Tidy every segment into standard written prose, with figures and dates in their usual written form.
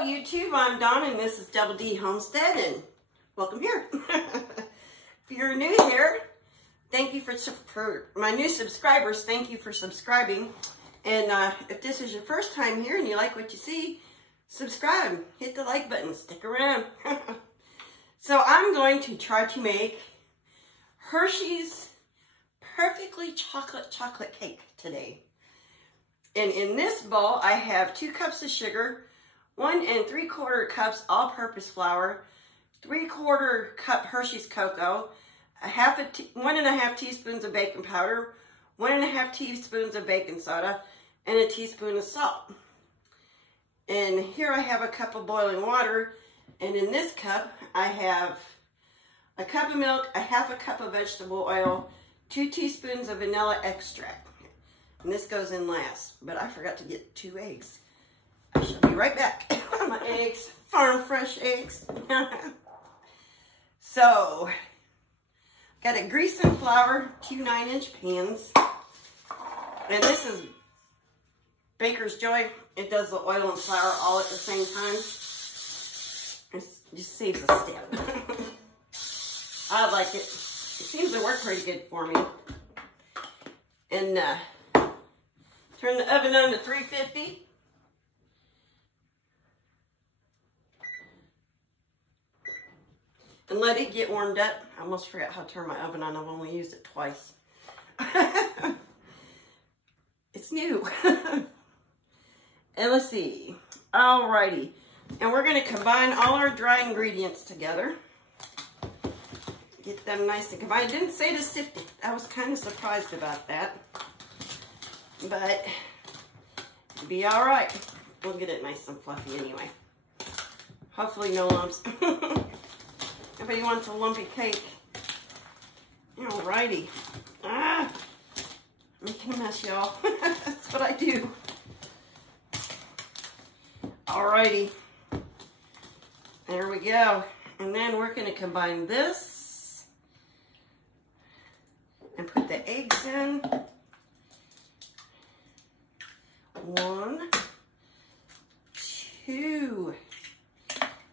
Hello YouTube, I'm Dawn and this is Double D Homestead and welcome here. If you're new here, thank you for my new subscribers, thank you for subscribing. And if this is your first time here and you like what you see, subscribe, hit the like button, stick around. So I'm going to try to make Hersheys perfectly chocolate cake today. And in this bowl, I have 2 cups of sugar, 1 3/4 cups all-purpose flour, 3/4 cup Hersheys cocoa, 1.5 teaspoons of baking powder, 1.5 teaspoons of baking soda, and a teaspoon of salt. And here I have a cup of boiling water, and in this cup, I have a cup of milk, 1/2 cup of vegetable oil, 2 teaspoons of vanilla extract. And this goes in last, but I forgot to get 2 eggs. I shall be right back. My eggs, farm fresh eggs. So, got to grease and flour 2 9-inch pans. And this is Baker's Joy. It does the oil and flour all at the same time. It just saves a step. I like it. It seems to work pretty good for me. And turn the oven on to 350. And let it get warmed up. I almost forgot how to turn my oven on. I've only used it twice. It's new. And let's see. Alrighty. And we're going to combine all our dry ingredients together. Get them nice and combined. I didn't say to sift it. I was kind of surprised about that. But it'll be all right. We'll get it nice and fluffy anyway. Hopefully no lumps. Everybody wants a lumpy cake. Alrighty. Making a mess, y'all. That's what I do. Alrighty. There we go. And then we're going to combine this and put the eggs in. 1, 2,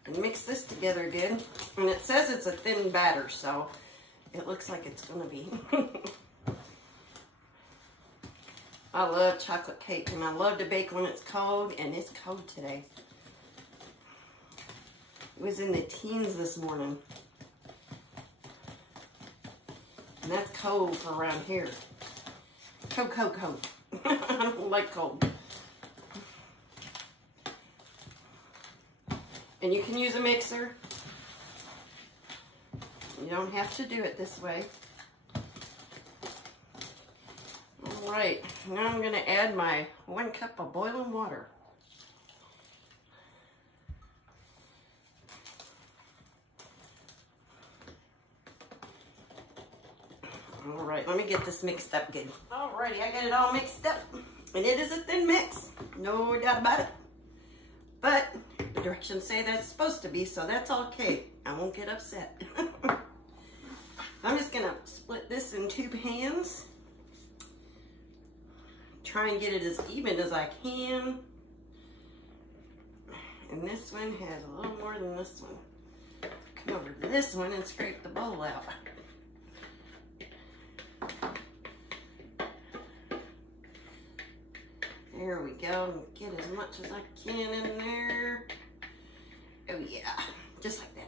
and mix this together good. And it says it's a thin batter, so it looks like it's going to be. I love chocolate cake, and I love to bake when it's cold, and it's cold today. It was in the teens this morning. And that's cold for around here. Cold, cold, cold. I don't like cold. And you can use a mixer. You don't have to do it this way. All right, now I'm going to add my 1 cup of boiling water. All right, let me get this mixed up good. All righty, I got it all mixed up. And it is a thin mix, no doubt about it. But the directions say that's supposed to be, so that's okay. I won't get upset. I'm just gonna split this in 2 pans. Try and get it as even as I can. And this one has a little more than this one. Come over to this one and scrape the bowl out. There we go. Get as much as I can in there. Oh yeah, just like that.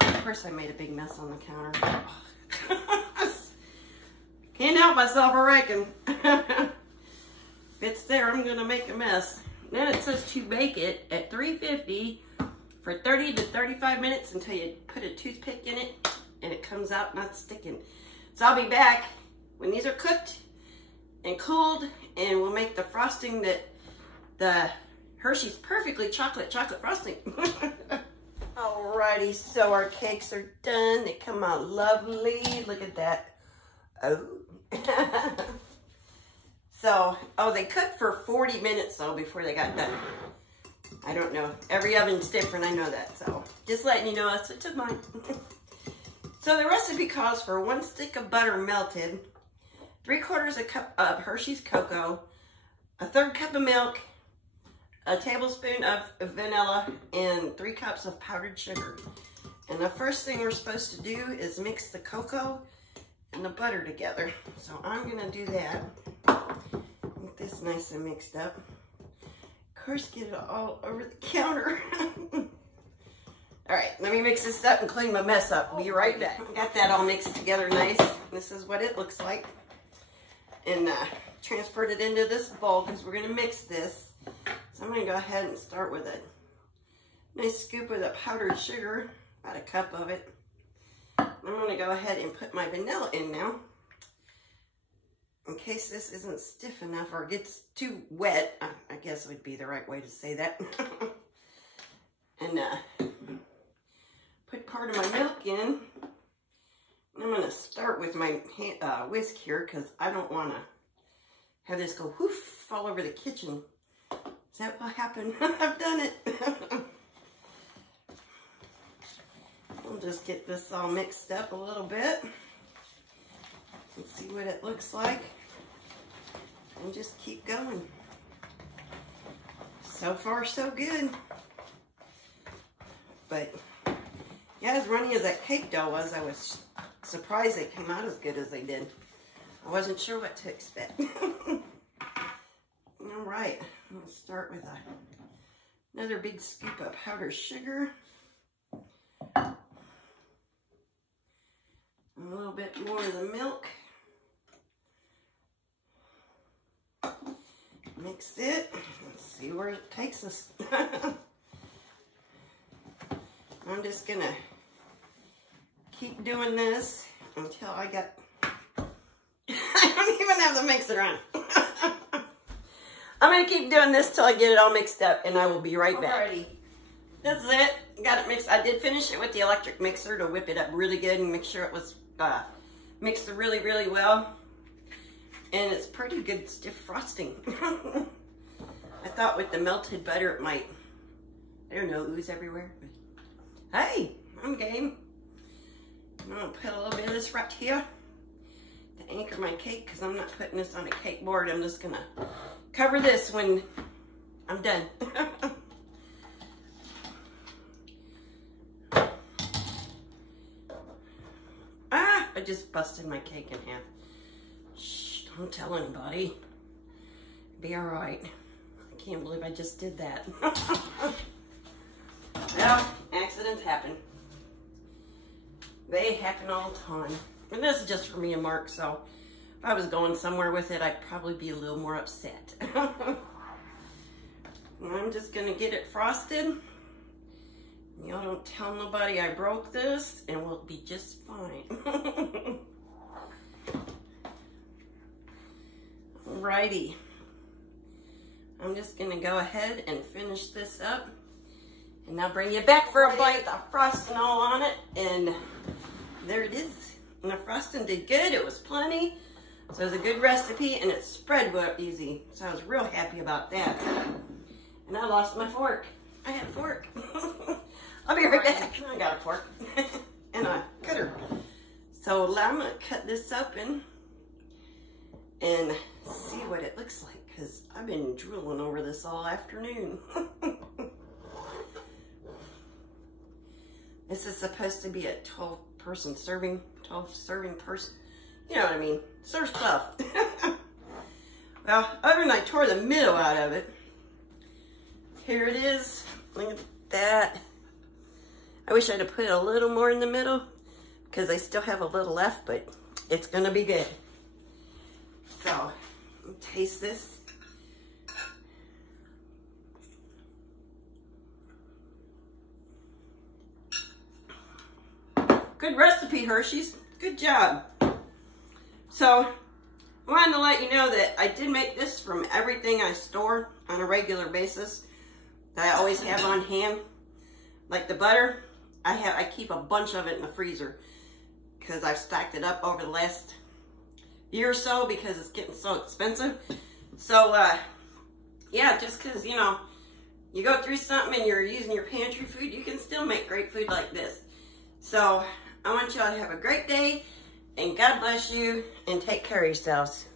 Of course I made a big mess on the counter. Can't help myself, I reckon. If it's there, I'm gonna make a mess. Then it says to bake it at 350 for 30 to 35 minutes until you put a toothpick in it and it comes out not sticking. So I'll be back when these are cooked and cooled, and we'll make the frosting that the Hersheys perfectly chocolate frosting. Alrighty, so our cakes are done. They come out lovely. Look at that. Oh. So, they cooked for 40 minutes though before they got done. I don't know. Every oven's different, I know that. So, just letting you know, that's what took mine. So the recipe calls for 1 stick of butter melted, 3/4 cup of Hersheys cocoa, 1/3 cup of milk, a tablespoon of vanilla, and 3 cups of powdered sugar. And the first thing we're supposed to do is mix the cocoa and the butter together. So I'm gonna do that. Get this nice and mixed up. Of course, get it all over the counter. All right, let me mix this up and clean my mess up. Be right back. Got that all mixed together nice. This is what it looks like. And transferred it into this bowl because we're gonna mix this. So I'm gonna go ahead and start with a nice scoop of the powdered sugar, about a cup of it. I'm gonna go ahead and put my vanilla in now, in case this isn't stiff enough or gets too wet. I guess would be the right way to say that. And put part of my milk in. I'm gonna start with my whisk here because I don't wanna have this go whoof all over the kitchen. Is that what happened? I've done it. We'll just get this all mixed up a little bit and see what it looks like. And just keep going. So far, so good. But yeah, as runny as that cake dough was, I was surprised they came out as good as they did. I wasn't sure what to expect. All right, let's start with another big scoop of powdered sugar. A little bit more of the milk. Mix it. Let's see where it takes us. I'm just gonna keep doing this until I get... I don't even have the mixer on. I'm gonna keep doing this till I get it all mixed up, and I will be right back. Alrighty. This is it. Got it mixed. I did finish it with the electric mixer to whip it up really good and make sure it was mixed really, really well. And it's pretty good stiff frosting. I thought with the melted butter it might, I don't know, ooze everywhere. But hey, I'm game. I'm gonna put a little bit of this right here to anchor my cake because I'm not putting this on a cake board. I'm just gonna cover this when I'm done. I just busted my cake in half. Shh, don't tell anybody. Be all right. I can't believe I just did that. Well, accidents happen. They happen all the time. And this is just for me and Mark, so if I was going somewhere with it, I'd probably be a little more upset. I'm just gonna get it frosted. Y'all don't tell nobody I broke this, and we'll be just fine. Alrighty. I'm just gonna go ahead and finish this up, and I'll bring you back for a bite. The frosting all on it, and there it is. And the frosting did good. It was plenty. So it was a good recipe, and it spread up easy. So I was real happy about that. And I lost my fork. I had a fork. I'll be right back. I got a fork and a cutter. So I'm gonna cut this open and see what it looks like, because I've been drooling over this all afternoon. This is supposed to be a 12 serving person. You know what I mean? Serves 12. Well, other than I tore the middle out of it, here it is. Look at that. I wish I'd have put a little more in the middle because I still have a little left, but it's gonna be good. So, taste this. Good recipe, Hersheys. Good job. So, I wanted to let you know that I did make this from everything I store on a regular basis that I always have on hand. Like the butter, I keep a bunch of it in the freezer because I've stacked it up over the last year or so because it's getting so expensive. So, yeah, just because, you know, you go through something and you're using your pantry food, you can still make great food like this. So, I want y'all to have a great day, and God bless you, and take care of yourselves.